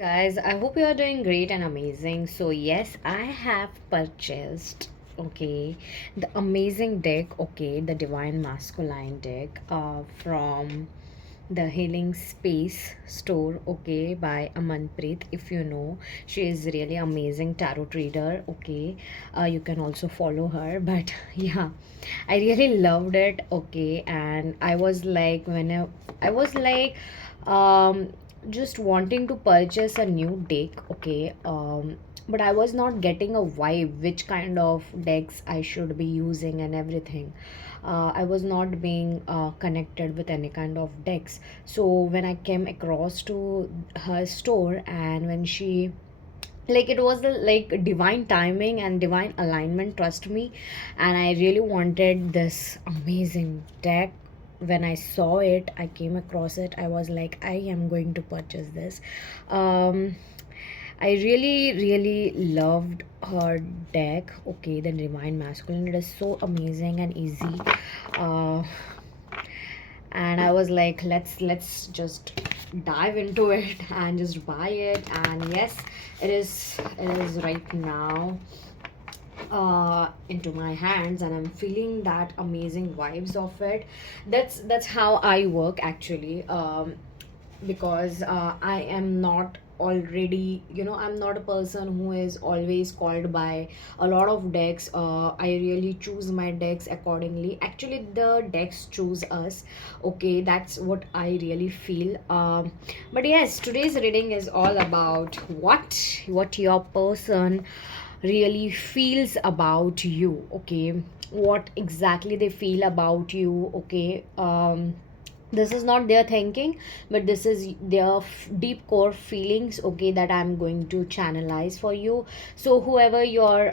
Guys, I hope you are doing great and amazing. So, yes, I have purchased, okay, the amazing deck, okay, the Divine Masculine deck from the Healing Space store, okay, by Amanpreet. If you know, she is really amazing tarot reader, okay. You can also follow her, but yeah, I really loved it, okay, and I was like, I was like, um just wanting to purchase a new deck, okay, but I was not getting a vibe which kind of decks I should be using and everything. I was not being connected with any kind of decks. So when I came across to her store, and when she, like, it was like divine timing and divine alignment, trust me, and I really wanted this amazing deck. When I saw it, I came across it, I was like, I am going to purchase this. um I really loved her deck, okay, the Divine Masculine. It is so amazing and easy. uh and I was like, let's just dive into it and just buy it. And yes, it is right now into my hands, and I'm feeling that amazing vibes of it. That's how I work actually. Because I am not already, I'm not a person who is always called by a lot of decks. I really choose my decks accordingly. Actually, the decks choose us, okay, that's what I really feel. But yes, today's reading is all about what your person really feels about you, okay, what exactly they feel about you, okay. This is not their thinking, but this is their deep core feelings, okay, that I'm going to channelize for you. So whoever your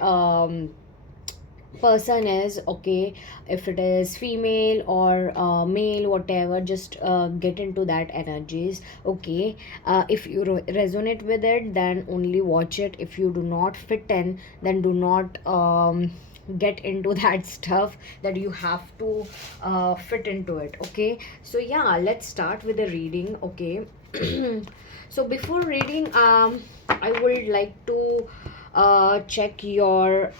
person is, okay, if it is female or male, whatever, just get into that energies, okay. If you resonate with it, then only watch it. If you do not fit in, then do not get into that stuff that you have to fit into it, okay. So yeah, let's start with the reading, okay. So before reading, I would like to check your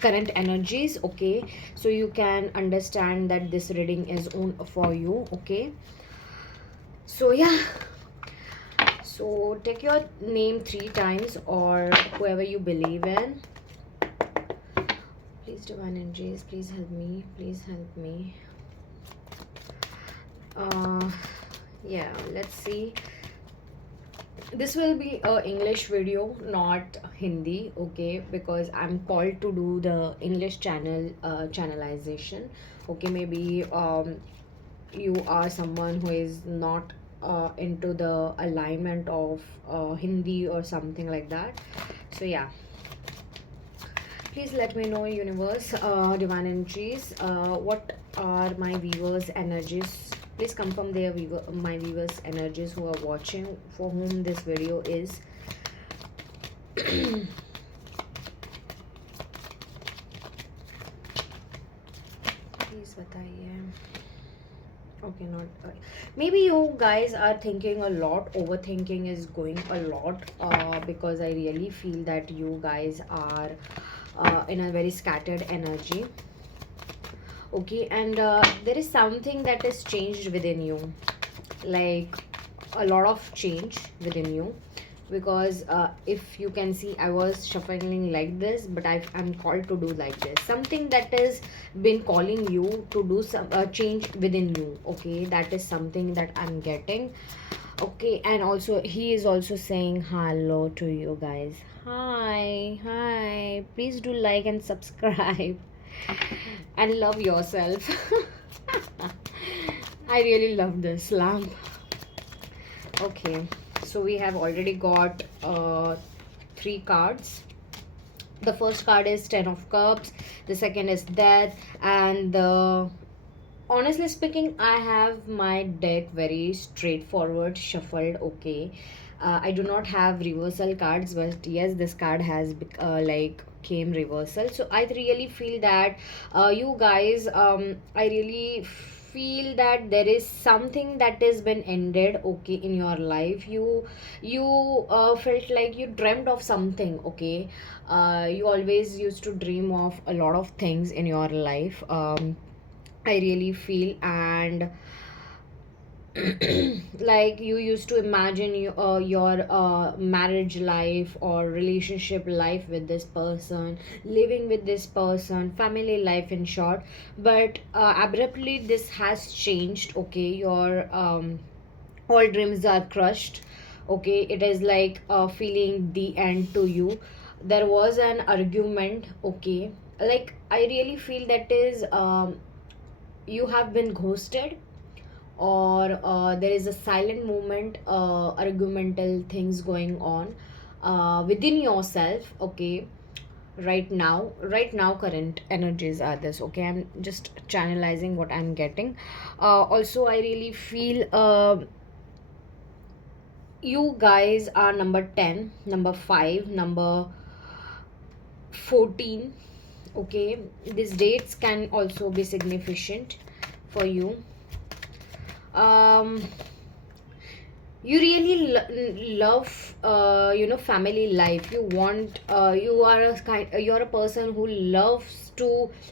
current energies, okay, so you can understand that this reading is on for you, okay. So yeah, so take your name 3 times, or whoever you believe in. Please, divine energies, please help me, please help me. uh yeah, let's see. This will be a English video, not Hindi, okay, because I'm called to do the English channelization, okay. Maybe you are someone who is not into the alignment of Hindi or something like that. So yeah, please let me know, universe, divine energies, what are my viewers energies. Please confirm their my viewers energies who are watching, for whom this video is. Please बताइए. Okay, not maybe you guys are thinking a lot, overthinking is going a lot, because I really feel that you guys are in a very scattered energy, okay. And there is something that is changed within you, like a lot of change within you. Because if you can see, I was shuffling like this, but I'm called to do like this. Something that has been calling you to do some change within you, okay. That is something that I'm getting, okay. And also, he is also saying hello to you guys. Hi, please do like and subscribe and love yourself. I really love this lamp. Okay, so we have already got 3 cards. The first card is Ten of Cups, the second is Death, and the, honestly speaking, I have my deck very straightforward shuffled, okay. I do not have reversal cards, but yes, this card has like came reversal. So I really feel that you guys, I really feel that there is something that has been ended, okay, in your life. You felt like you dreamt of something, okay. You always used to dream of a lot of things in your life. I really feel. And like you used to imagine your marriage life or relationship life with this person, living with this person, family life in short. But abruptly this has changed, okay. Your all dreams are crushed, okay. It is like feeling the end to you. There was an argument, okay. Like I really feel that is you have been ghosted, or there is a silent movement, argumental things going on within yourself, okay. Right now current energies are this, okay. I'm just channelizing what I'm getting. Also I really feel you guys are number 10, number 5, number 14, okay. These dates can also be significant for you. um you really love family life. You want you're a person who loves to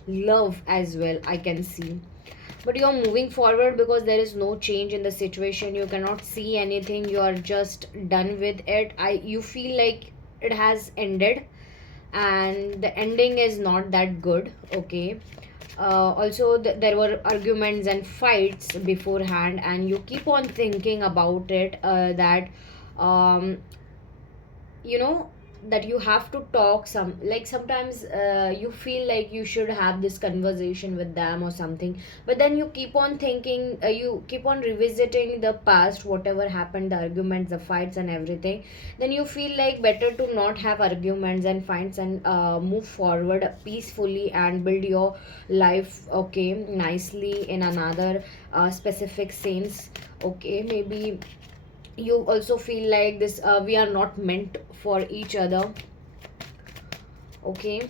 love as well, I can see. But you're moving forward because there is no change in the situation. You cannot see anything. You are just done with it. You feel like it has ended, and the ending is not that good, okay. Also there were arguments and fights beforehand, and you keep on thinking about it, that um, you know that you have to talk some, like sometimes you feel like you should have this conversation with them or something. But then you keep on thinking, you keep on revisiting the past, whatever happened, the arguments, the fights and everything. Then you feel like better to not have arguments and fights, and move forward peacefully and build your life, okay, nicely in another specific sense, okay. Maybe you also feel like this, we are not meant for each other, okay.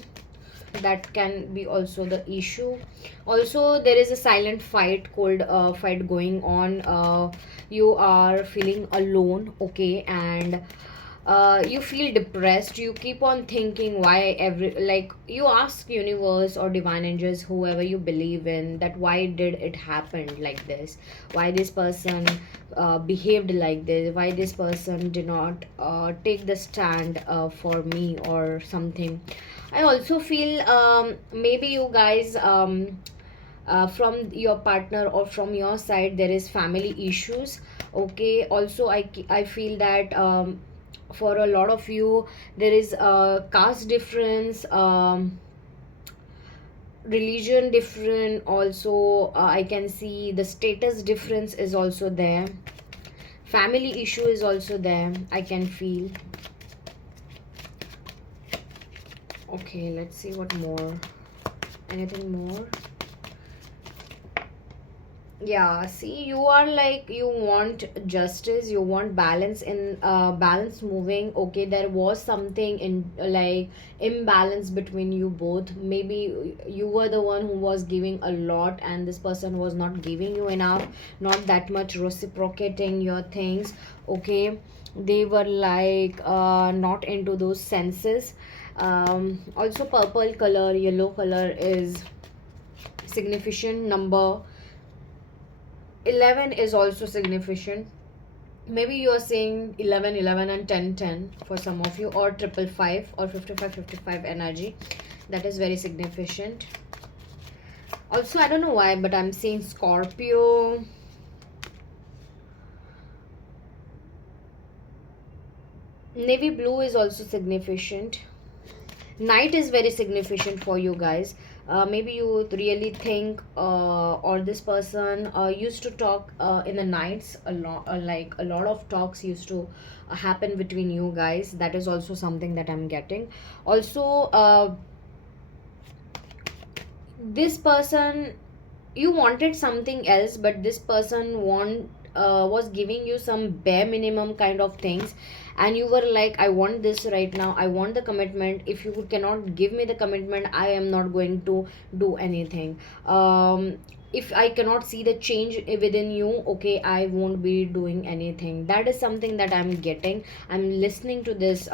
That can be also the issue. Also there is a silent fight, cold fight going on. You are feeling alone, okay. And you feel depressed. You keep on thinking why every, like you ask universe or divine angels, whoever you believe in, that why did it happen like this, why this person behaved like this, why this person did not take the stand for me or something. I also feel maybe you guys from your partner or from your side there is family issues, okay. Also I feel that for a lot of you there is a caste difference, religion different also. I can see the status difference is also there, family issue is also there, I can feel. Okay, let's see what more, anything more. Yeah, see, you are like you want justice, you want balance in balance moving, okay. There was something in like imbalance between you both. Maybe you were the one who was giving a lot and this person was not giving you enough, not that much reciprocating your things, okay. They were like not into those senses. Also purple color, yellow color is significant. Number 11 is also significant. Maybe you are saying 11, 11 and 10, 10 for some of you, or triple five or 55, 55 energy. That is very significant. Also I don't know why, but I'm seeing Scorpio. Navy blue is also significant. Night is very significant for you guys. Maybe you really think or this person used to talk in the nights a lot, like a lot of talks used to happen between you guys. That is also something that I'm getting. Also this person, you wanted something else, but this person was giving you some bare minimum kind of things, and you were like, I want this right now, I want the commitment. If you cannot give me the commitment, I am not going to do anything. if I cannot see the change within you, okay, I won't be doing anything. That is something that I'm getting. I'm listening to this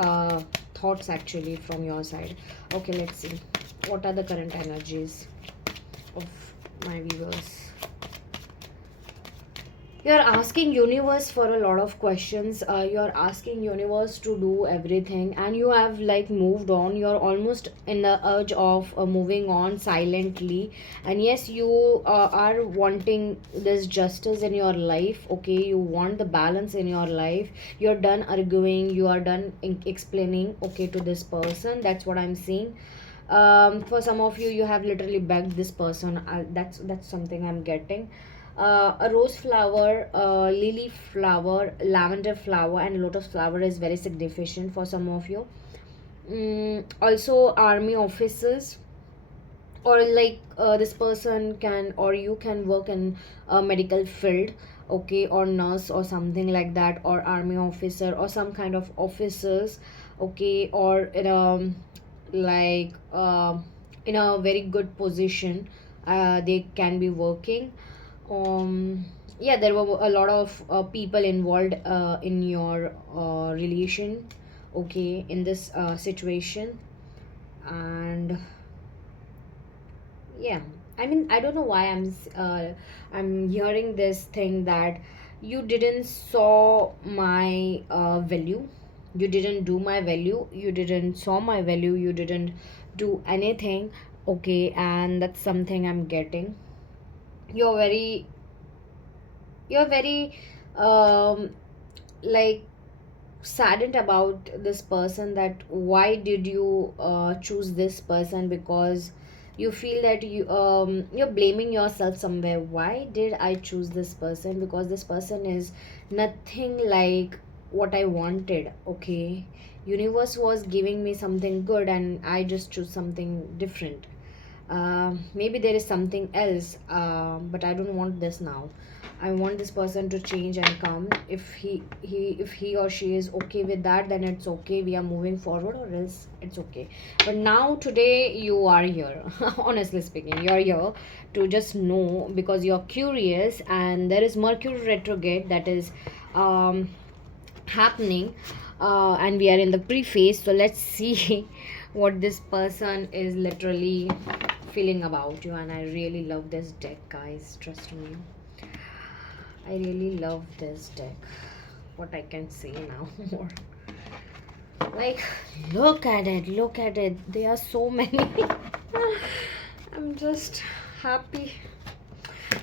thoughts actually from your side. Okay, let's see what are the current energies of my viewers. You're asking universe for a lot of questions. You're asking universe to do everything, and you have like moved on. You're almost in the urge of moving on silently. And yes, you are wanting this justice in your life. Okay, you want the balance in your life. You're done arguing, you are done explaining, okay, to this person. That's what I'm seeing. For some of you, you have literally begged this person. That's something I'm getting. A rose flower, lily flower, lavender flower, and lotus flower is very significant for some of you. Also, army officers, or like this person can, or you can work in a medical field, okay, or nurse or something like that, or army officer or some kind of officers, okay, or in a like in a very good position, they can be working. Yeah, there were a lot of people involved in your relation, okay, in this situation. And yeah, I mean, I don't know why I'm hearing this thing that you didn't saw my value, you didn't do my value, you didn't saw my value, you didn't do anything, okay, and that's something I'm getting. You're very, you're very um like saddened about this person, that why did you choose this person, because you feel that you're blaming yourself somewhere. Why did I choose this person? Because this person is nothing like what I wanted, okay. Universe was giving me something good and I just choose something different. Maybe there is something else, but I don't want this now. I want this person to change and come. If he or she is okay with that, then it's okay, we are moving forward, or else it's okay. But now today you are here. Honestly speaking, you're here to just know, because you're curious, and there is Mercury retrograde that is um happening, and we are in the pre-phase. So let's see what this person is literally feeling about you. And I really love this deck, guys, trust me, I really love this deck. What I can say now more, like, look at it, look at it, there are so many. I'm just happy.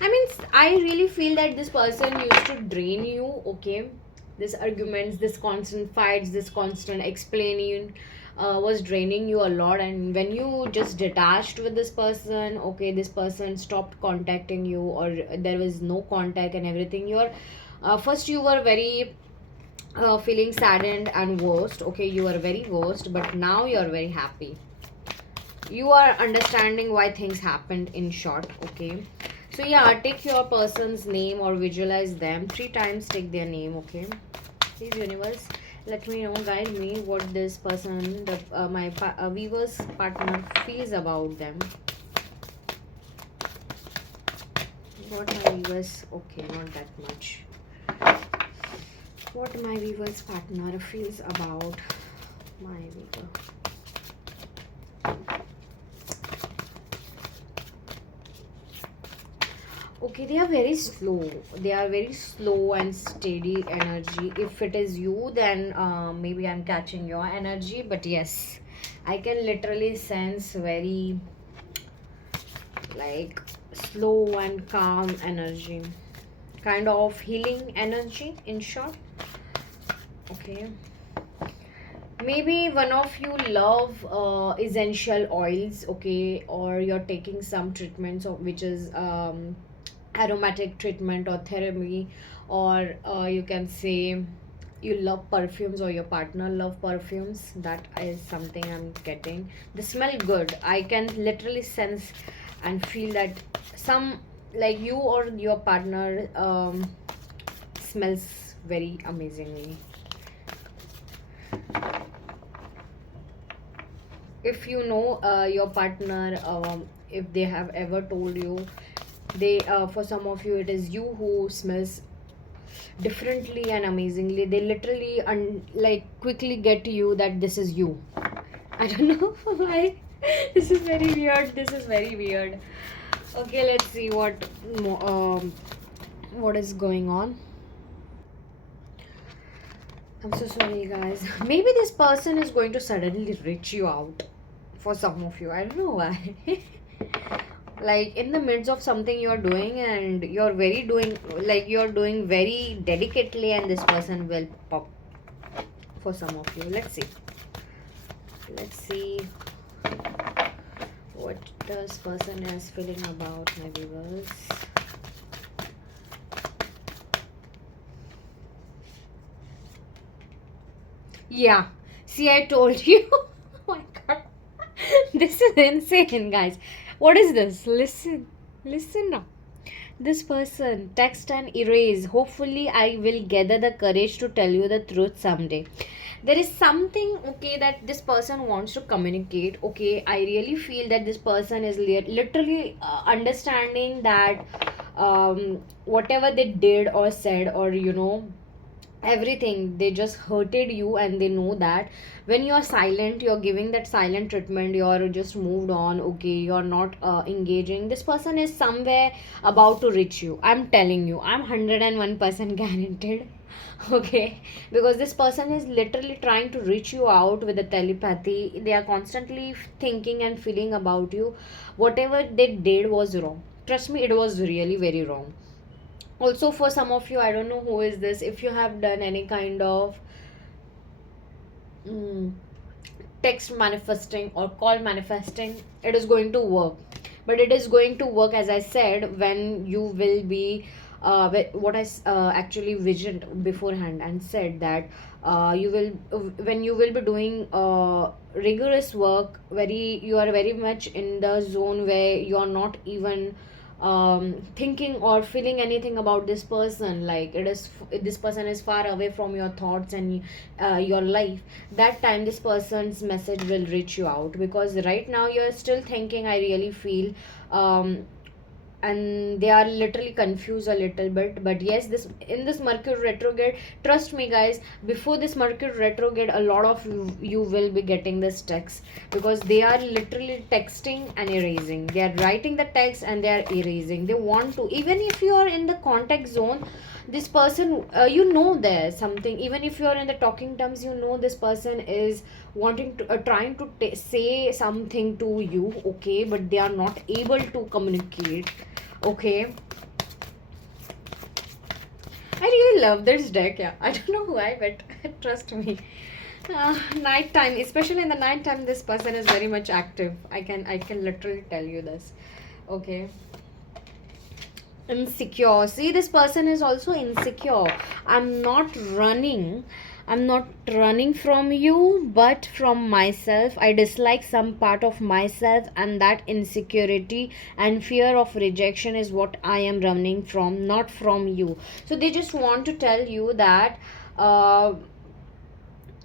I mean, I really feel that this person used to drain you, okay? This arguments, this constant fights, this constant explaining was draining you a lot. And when you just detached with this person, okay, this person stopped contacting you, or there was no contact and everything. You're first you were very feeling saddened and worst, okay, you were very worst, but now you're very happy. You are understanding why things happened, in short, okay. So yeah, take your person's name or visualize them 3 times, take their name, okay. Please universe, let me know, guide me, what this person, the viewer's partner feels about them. What my viewers, okay, not that much. What my viewer's partner feels about my viewer. Okay, they are very slow. They are very slow and steady energy. If it is you, then maybe I'm catching your energy. But yes, I can literally sense very like slow and calm energy, kind of healing energy, in short. Okay. Maybe one of you love essential oils, okay, or you're taking some treatments of which is aromatic treatment or therapy, or you can say you love perfumes, or your partner love perfumes. That is something I'm getting. They smell good. I can literally sense and feel that some, like, you or your partner smells very amazingly. If you know your partner, if they have ever told you They for some of you it is you who smells differently and amazingly. They literally like quickly get to you that this is you. I don't know why. This is very weird. This is very weird. Okay, let's see what is going on. I'm so sorry, guys. Maybe this person is going to suddenly reach you out for some of you. I don't know why. Like in the midst of something you're doing and you're very doing, like you're doing very dedicatedly, and this person will pop for some of you. Let's see. Let's see what this person is feeling about my viewers. Yeah. See, I told you. Oh my god. This is insane, guys. What is this? Listen. Listen now. This person, text and erase. Hopefully, I will gather the courage to tell you the truth someday. There is something, okay, that this person wants to communicate. Okay, I really feel that this person is literally understanding that whatever they did or said, or everything, they just hurted you, and they know that when you're silent, you're giving that silent treatment, you're just moved on, okay, you're not engaging, this person is somewhere about to reach you. I'm telling you, I'm 101% guaranteed. Okay, because this person is literally trying to reach you out with the telepathy. They are constantly thinking and feeling about you. Whatever they did was wrong. Trust me, it was really very wrong. Also, for some of you, I don't know who is this, if you have done any kind of mm, text manifesting or call manifesting, it is going to work. But it is going to work, as I said, when you will be what I actually visioned beforehand and said that you will when you will be doing rigorous work, very, you are very much in the zone where you are not even thinking or feeling anything about this person, like this person is far away from your thoughts and your life. That time this person's message will reach you out, because right now you're still thinking, I really feel, and they are literally confused a little bit. But yes, this in this Mercury retrograde, trust me guys, before this Mercury retrograde, a lot of you will be getting this text, because they are literally texting and erasing. They are writing the text and they are erasing. They want to, even if you are in the contact zone, this person, there's something, even if you are in the talking terms, this person is wanting to trying to say something to you, okay, but they are not able to communicate. Okay, I really love this deck. Yeah, I don't know why, but trust me. Nighttime, especially in the nighttime, this person is very much active. I can literally tell you this. Okay. Insecure. See, this person is also insecure. I'm not running. I'm not running from you, but from myself. I dislike some part of myself, and that insecurity and fear of rejection is what I am running from, not from you. So they just want to tell you that uh,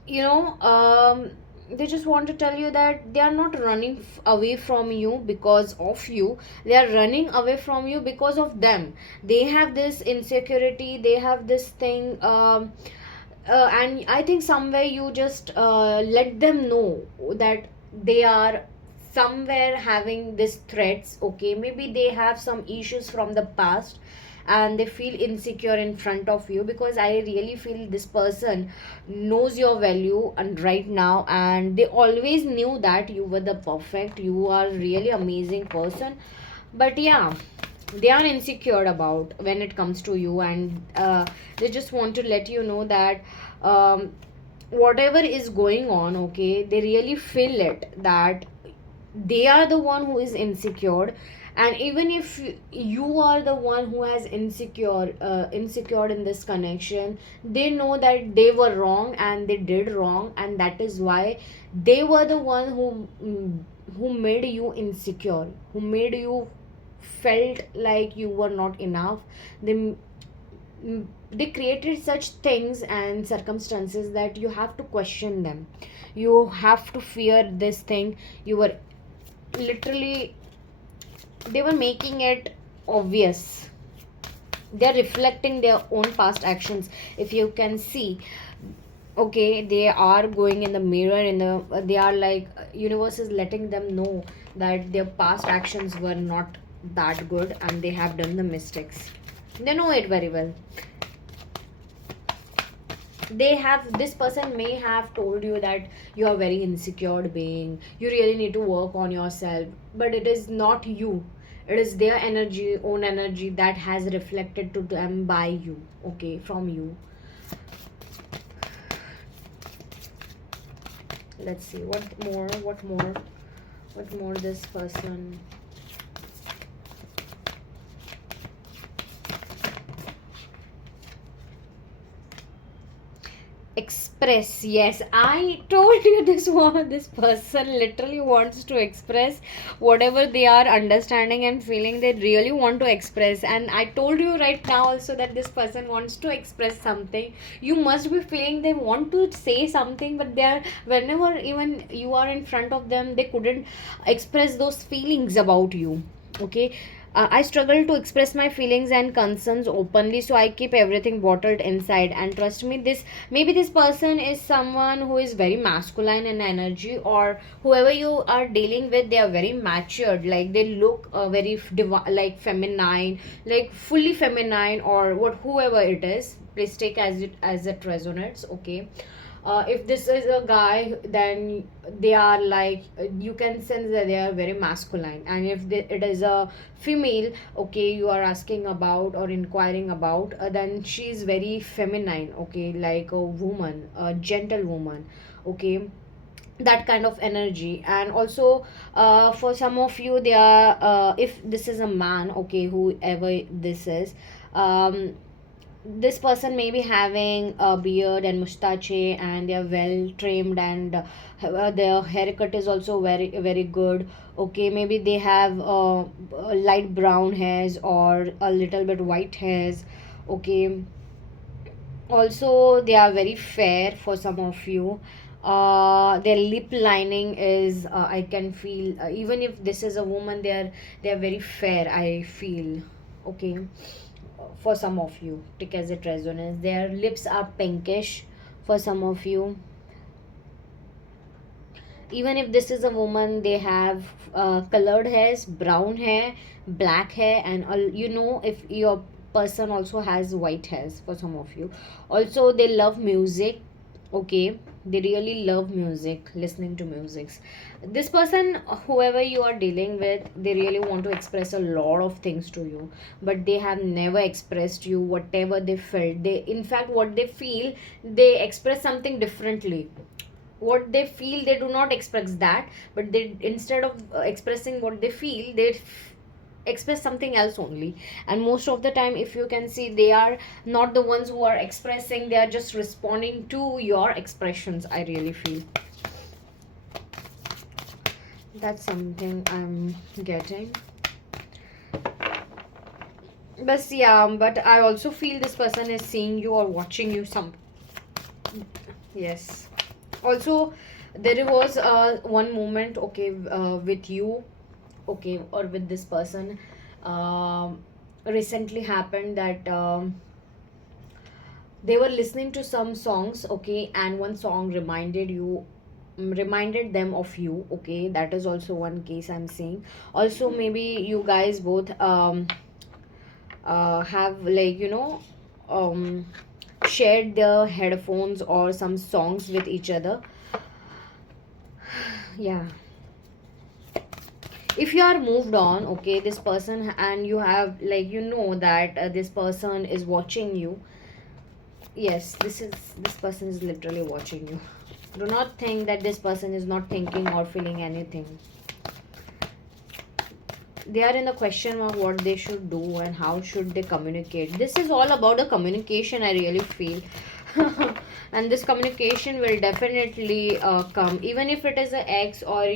you know they just want to tell you that they are not running away from you because of you. They are running away from you because of them. They have this insecurity, they have this thing, and I think somewhere you just let them know that they are somewhere having these threats. Okay, maybe they have some issues from the past, and they feel insecure in front of you, because I really feel this person knows your value and right now, and they always knew that you were the perfect, you are really amazing person. But yeah, they are insecure about when it comes to you, and they just want to let you know that whatever is going on, okay, they really feel it, that they are the one who is insecure. And even if you are the one who has insecure in this connection, they know that they were wrong and they did wrong, and that is why they were the one who made you insecure, who made you felt like you were not enough. they they created such things and circumstances that you have to question them, you have to fear this thing. You were literally, they were making it obvious. They're reflecting their own past actions. If you can see, okay, they are going in the mirror, in the they are like, universe is letting them know that their past actions were not that good and they have done the mistakes. They know it very well. They have, this person may have told you that you are very insecure being, you really need to work on yourself, but it is not you. It is their energy, own energy, that has reflected to them by you, okay, from you. Let's see what more this person. Express, yes, I told you this one. This person literally wants to express whatever they are understanding and feeling. They really want to express, and I told you right now also that this person wants to express something. You must be feeling they want to say something, but they are, whenever even you are in front of them, they couldn't express those feelings about you, okay. I struggle to express my feelings and concerns openly, so I keep everything bottled inside. And trust me, this, maybe this person is someone who is very masculine in energy, or whoever you are dealing with, they are very matured. Like they look very like feminine, like fully feminine, or what, whoever it is. Please take as it resonates, okay. If this is a guy, then they are like, you can sense that they are very masculine. And if it is a female, okay, you are asking about or inquiring about, then she is very feminine, okay, like a woman, a gentle woman, okay, that kind of energy. And also, for some of you, they are, if this is a man, okay, whoever this is, this person may be having a beard and mustache, and they are well trimmed, and their haircut is also very very good, okay. Maybe they have light brown hairs or a little bit white hairs, okay. Also, they are very fair for some of you. Their lip lining is, I can feel, even if this is a woman, they are very fair, I feel, okay. For some of you, take as it resonates. Their lips are pinkish for some of you. Even if this is a woman, they have colored hairs, brown hair, black hair, and if your person also has white hairs for some of you. Also, they love music, okay. They really love music, listening to music. This person, whoever you are dealing with, they really want to express a lot of things to you, but they have never expressed you whatever they felt. They, in fact, what they feel, they express something differently. What they feel, they do not express that, but they, instead of expressing what they feel, they express something else only. And most of the time, if you can see, they are not the ones who are expressing, they are just responding to your expressions, I really feel. That's something I'm getting. But yeah, but I also feel this person is seeing you or watching you some. Yes. Also, there was one moment, okay, with you, okay, or with this person, um, recently happened that, they were listening to some songs, okay, and one song reminded them of you, okay. That is also one case I'm seeing. Also, maybe you guys both have, like, um shared their headphones or some songs with each other. Yeah. If you are moved on, okay, this person, and you have, like, that this person is watching you. Yes, this person is literally watching you. Do not think that this person is not thinking or feeling anything. They are in the question mark what they should do and how should they communicate. This is all about the communication, I really feel. And this communication will definitely come, even if it is an ex, or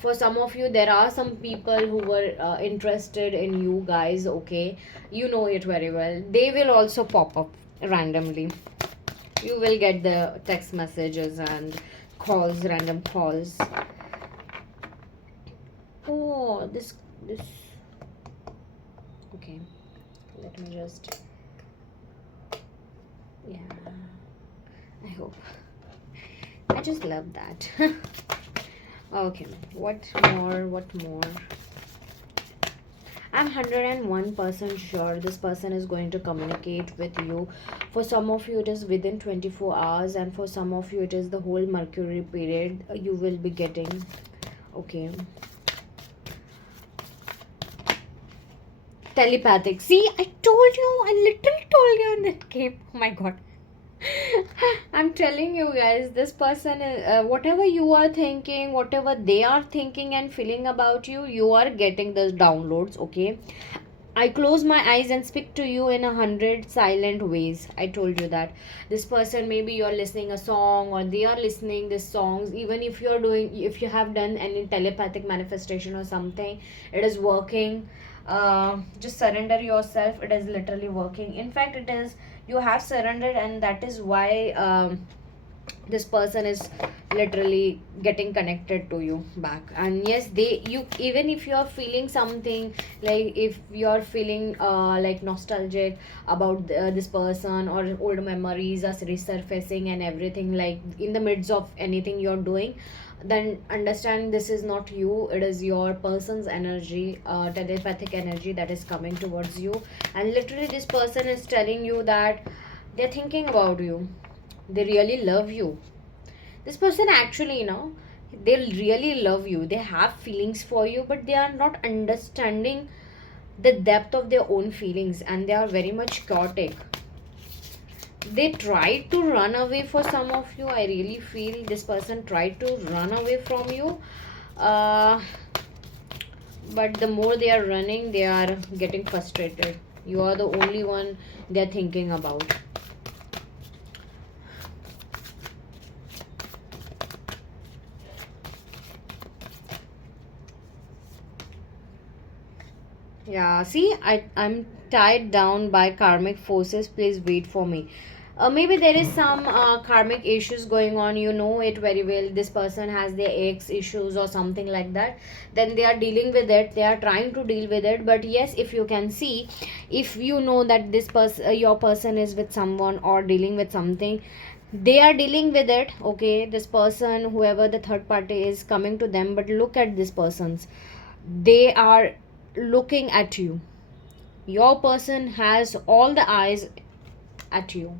for some of you, there are some people who were interested in you guys, okay. You know it very well. They will also pop up randomly. You will get the text messages and calls, random calls. Oh, this Okay, let me just, yeah, I hope. I just love that. Okay, what more? I'm 101% sure this person is going to communicate with you. For some of you, it is within 24 hours, and for some of you, it is the whole Mercury period you will be getting. Okay. Telepathic. See, I told you, I literally told you in that game. Oh my god. I'm telling you guys, this person is, whatever you are thinking, whatever they are thinking and feeling about you, you are getting those downloads, okay? I close my eyes and speak to you in 100 silent ways. I told you that. This person, maybe you're listening a song or they are listening these songs. Even if you're doing, if you have done any telepathic manifestation or something, it is working. Just surrender yourself. It is literally working. In fact, it is, you have surrendered, and that is why this person is literally getting connected to you back. And yes, they, you, even if you're feeling something, like if you're feeling like nostalgic about this person, or old memories are resurfacing and everything, like in the midst of anything you're doing, then understand this is not you, it is your person's energy, telepathic energy that is coming towards you. And literally this person is telling you that they're thinking about you, they really love you. This person actually, they really love you, they have feelings for you, but they are not understanding the depth of their own feelings, and they are very much chaotic. They tried to run away. For some of you, I really feel this person tried to run away from you, uh, but the more they are running, they are getting frustrated. You are the only one they're thinking about. Yeah, see, I'm tied down by karmic forces. Please wait for me. Maybe there is some karmic issues going on. You know it very well. This person has their ex issues or something like that. Then they are dealing with it. They are trying to deal with it. But yes, if you can see, if you know that this person, your person is with someone or dealing with something, they are dealing with it. Okay, this person, whoever the third party is, coming to them. But look at this person's, they are looking at you. Your person has all the eyes at you.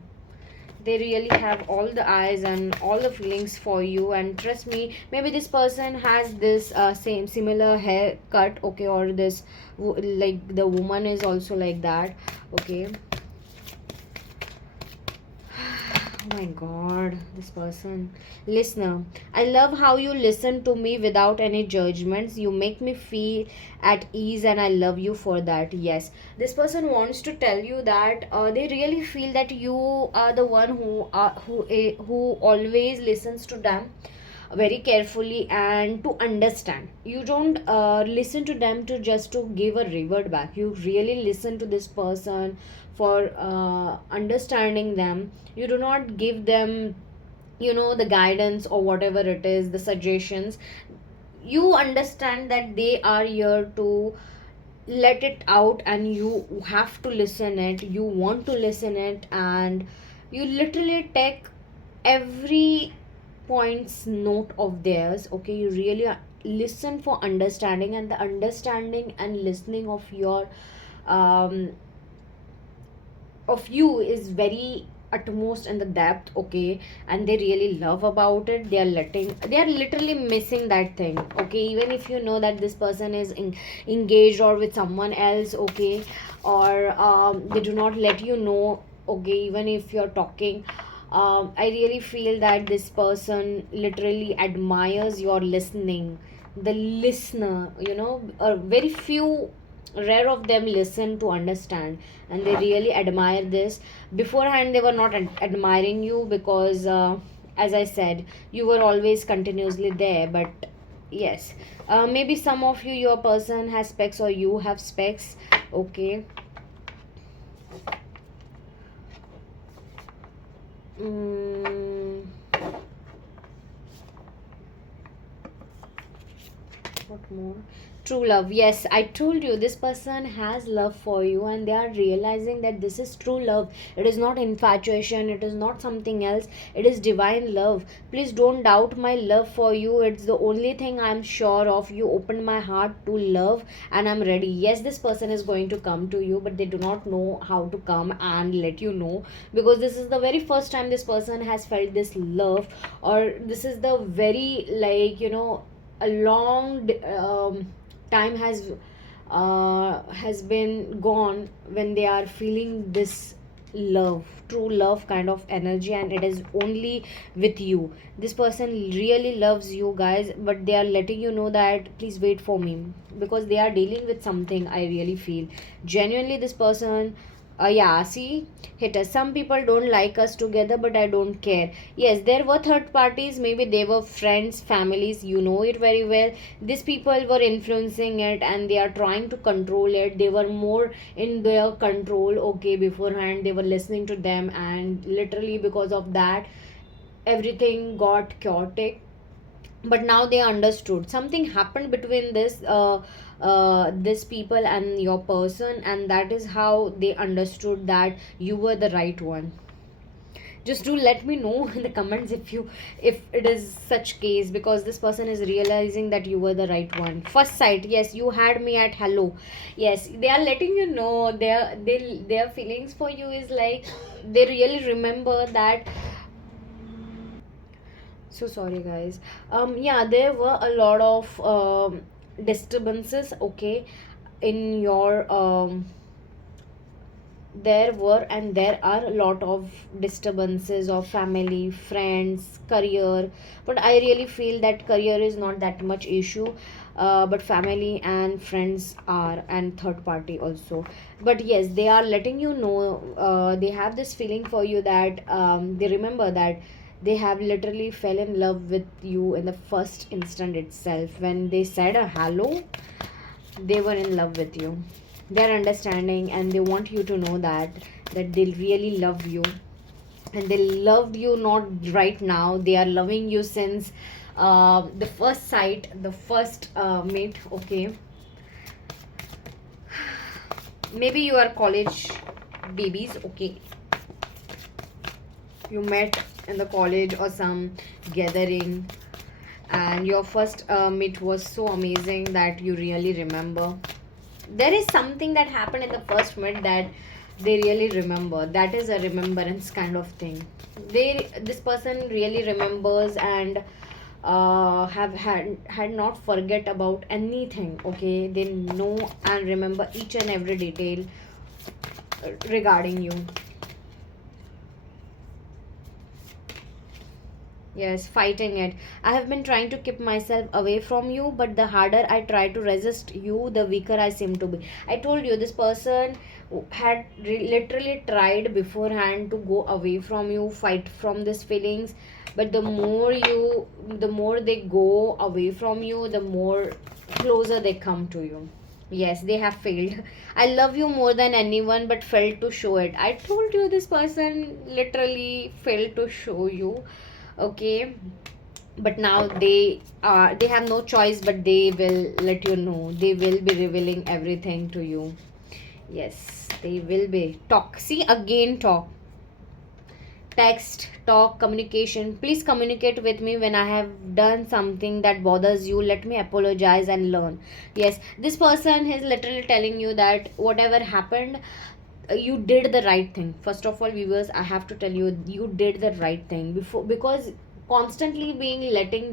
They really have all the eyes and all the feelings for you. And trust me, maybe this person has this same similar haircut, okay, or this like the woman is also like that, okay. Oh my god, this person. Listener, I love how you listen to me without any judgments. You make me feel at ease, and I love you for that. Yes, this person wants to tell you that they really feel that you are the one who always listens to them very carefully and to understand. You don't listen to them to just to give a reward back. You really listen to this person for understanding them. You do not give them, the guidance or whatever it is, the suggestions. You understand that they are here to let it out, and you have to listen it, you want to listen it, and you literally take every points note of theirs, okay. You really listen for understanding, and the understanding and listening um of you is very utmost in the depth, okay. And they really love about it. They are literally missing that thing, okay. Even if you know that this person is engaged or with someone else, okay, or they do not let you know, okay, even if you're talking. I really feel that this person literally admires your listening. The listener, very few, rare of them listen to understand, and they really admire this. Beforehand they were not admiring you because as I said, you were always continuously there. But yes, maybe some of you, your person has specs or you have specs, okay. mm, what more? True love. Yes, I told you this person has love for you and they are realizing that this is true love. It is not infatuation, it is not something else. It is divine love. Please don't doubt my love for you. It's the only thing I'm sure of. You opened my heart to love and I'm ready. Yes, this person is going to come to you, but they do not know how to come and let you know, because this is the very first time this person has felt this love, or this is the very, like, a long time has been gone when they are feeling this love, true love kind of energy, and it is only with you. This person really loves you guys, but they are letting you know that please wait for me, because they are dealing with something. I really feel genuinely this person, yeah, see, hit us. Some people don't like us together, but I don't care. Yes, there were third parties, maybe they were friends, families, you know it very well. These people were influencing it and they are trying to control it. They were more in their control, okay, beforehand. They were listening to them, and literally because of that, everything got chaotic. But now they understood something happened between this people and your person, and that is how they understood that you were the right one. Just do let me know in the comments if it is such case, because this person is realizing that you were the right one. First sight, yes, you had me at hello. Yes, they are letting you know their feelings for you is like they really remember that. So sorry guys. Yeah, there were a lot of disturbances, okay, in your there were and there are a lot of disturbances of family, friends, career, but I really feel that career is not that much issue. But family and friends are, and third party also. But yes, they are letting you know, they have this feeling for you that they remember that they have literally fell in love with you in the first instant itself. When they said a hello, they were in love with you. They're understanding and they want you to know that they really love you, and they loved you not right now. They are loving you since the first sight, the first meet, okay. Maybe you are college babies, okay. You met in the college or some gathering, and your first meet was so amazing that you really remember. There is something that happened in the first meet that they really remember. That is a remembrance kind of thing. This person really remembers and have had not forget about anything, okay. They know and remember each and every detail regarding you. Yes, fighting it. I have been trying to keep myself away from you, but the harder I try to resist you, the weaker I seem to be. I told you this person had literally tried beforehand to go away from you, fight from these feelings. But the more they go away from you, the more closer they come to you. Yes, they have failed. I love you more than anyone, but failed to show it. I told you this person literally failed to show you, okay. But now they have no choice, but they will let you know. They will be revealing everything to you. Yes, they will be talk. See, again, talk, text, talk, communication. Please communicate with me when I have done something that bothers you. Let me apologize and learn. Yes, this person is literally telling you that whatever happened, you did the right thing. First of all, viewers, I have to tell you, you did the right thing before, because constantly being letting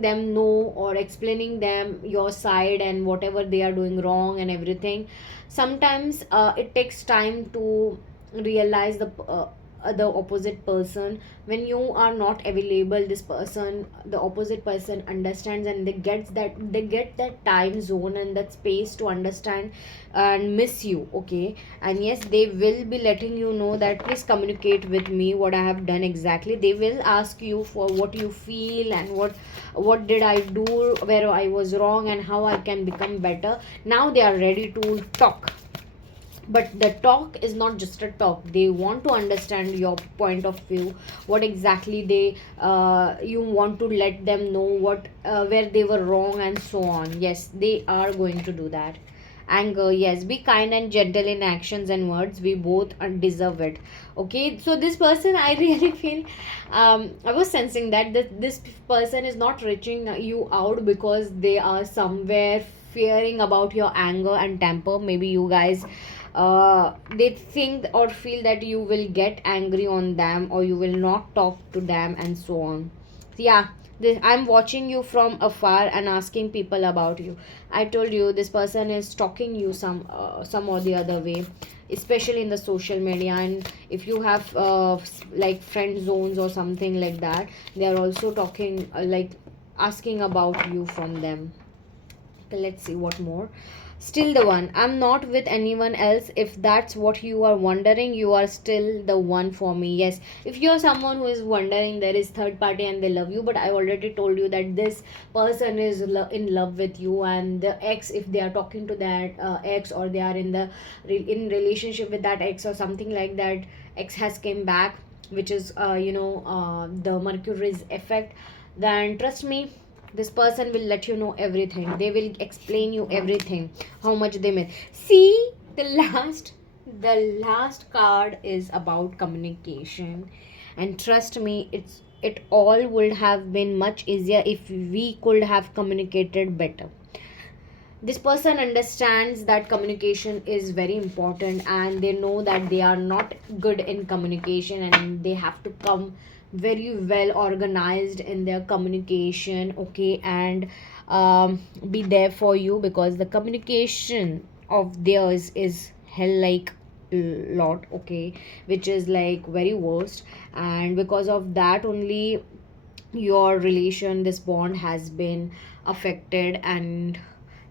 them know or explaining them your side and whatever they are doing wrong and everything, sometimes it takes time to realize the opposite person. When you are not available, this person, the opposite person understands, and they get that time zone and that space to understand and miss you, okay. And yes, they will be letting you know that please communicate with me what I have done exactly. They will ask you for what you feel and what did I do, where I was wrong, and how I can become better. Now they are ready to talk. but the talk is not just a talk. They want to understand your point of view, what exactly they you want to let them know what where they were wrong and so on. Yes, they are going to do that. Anger, yes, be kind and gentle in actions and words, we both deserve it. Okay, so this person, I really feel, I was sensing that this person is not reaching you out because they are somewhere fearing about your anger and temper. Maybe you guys they think or feel that you will get angry on them or you will not talk to them and so on. So yeah, I'm watching you from afar and asking people about you. I told you this person is stalking you some or the other way, especially in the social media. And if you have like friend zones or something like that, they are also talking like asking about you from them. Okay, let's see what more. Still the one. I'm not with anyone else. If that's what you are wondering, you are still the one for me. Yes. If you're someone who is wondering there is third party and they love you, but I already told you that this person is in love with you, and the ex, if they are talking to that ex, or they are in the in relationship with that ex or something like that, ex has came back, which is the Mercury's effect, then trust me, this person will let you know everything. They will explain you everything, how much they miss. See, the last card is about communication, and trust me, it all would have been much easier if we could have communicated better. This person understands that communication is very important, and they know that they are not good in communication, and they have to come very well organized in their communication, okay, and be there for you, because the communication of theirs is hell like lot, okay, which is like very worst. And because of that only, your relation, this bond has been affected, and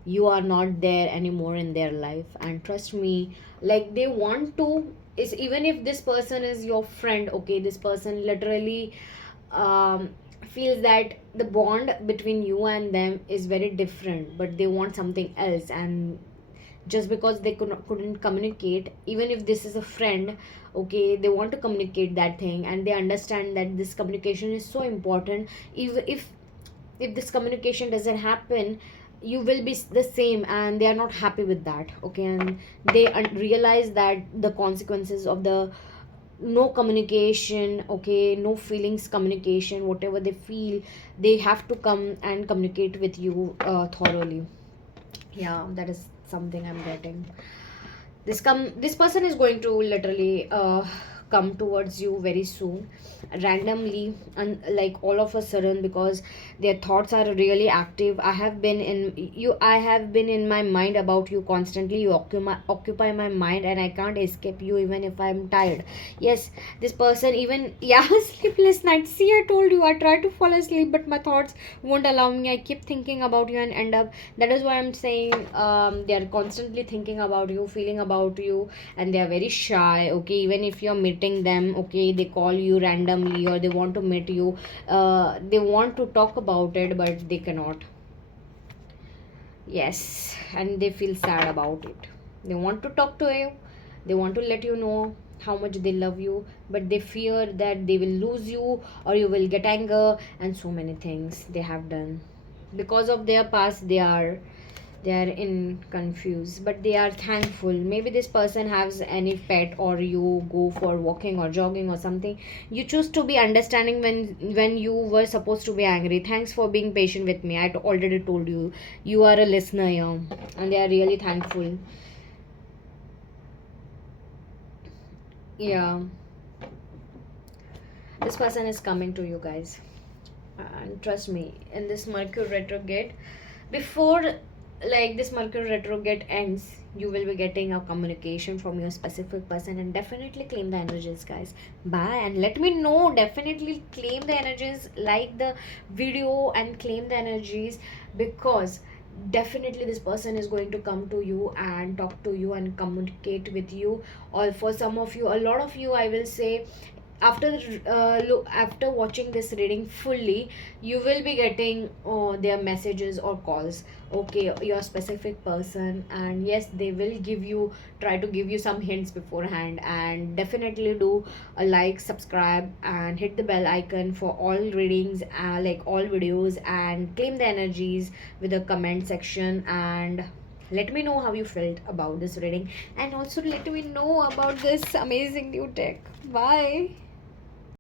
you are not there anymore in their life. And trust me, like they want to, is even if this person is your friend, okay, this person literally um feels that the bond between you and them is very different, but they want something else. And just because they couldn't communicate, even if this is a friend, okay, they want to communicate that thing, and they understand that this communication is so important. If this communication doesn't happen, you will be the same, and they are not happy with that, okay. And they realize that the consequences of the no communication, okay, no feelings communication, whatever they feel, they have to come and communicate with you thoroughly. Yeah, that is something I'm getting. This person is going to literally come towards you very soon, randomly, and like all of a sudden, because their thoughts are really active. I have been in my mind about you constantly. You occupy my mind, and I can't escape you even if I'm tired. Yes, this person even, yeah, sleepless nights. See, I told you, I try to fall asleep, but my thoughts won't allow me. I keep thinking about you and end up, that is why I'm saying, they are constantly thinking about you, feeling about you, and they are very shy, okay. Even if you're meeting them, okay, they call you randomly, or they want to meet you, they want to talk about it, but they cannot. Yes, and they feel sad about it. They want to talk to you, they want to let you know how much they love you, but they fear that they will lose you, or you will get anger, and so many things they have done. Because of their past, they are in confused, but they are thankful. Maybe this person has any pet, or you go for walking or jogging or something. You choose to be understanding when you were supposed to be angry. Thanks for being patient with me. Already told you, you are a listener here, and they are really thankful. Yeah, this person is coming to you guys, and trust me, in this Mercury retrograde, before like this Mercury retrograde ends, you will be getting a communication from your specific person, and definitely claim the energies, guys. Bye, and let me know. Definitely claim the energies, like the video and claim the energies, because definitely this person is going to come to you and talk to you and communicate with you. Or for some of you, a lot of you, I will say, after after watching this reading fully, you will be getting their messages or calls. Okay, your specific person, and yes, they will give you, try to give you some hints beforehand. And definitely do a like, subscribe, and hit the bell icon for all readings, like all videos, and claim the energies with the comment section. And let me know how you felt about this reading, and also let me know about this amazing new deck. Bye.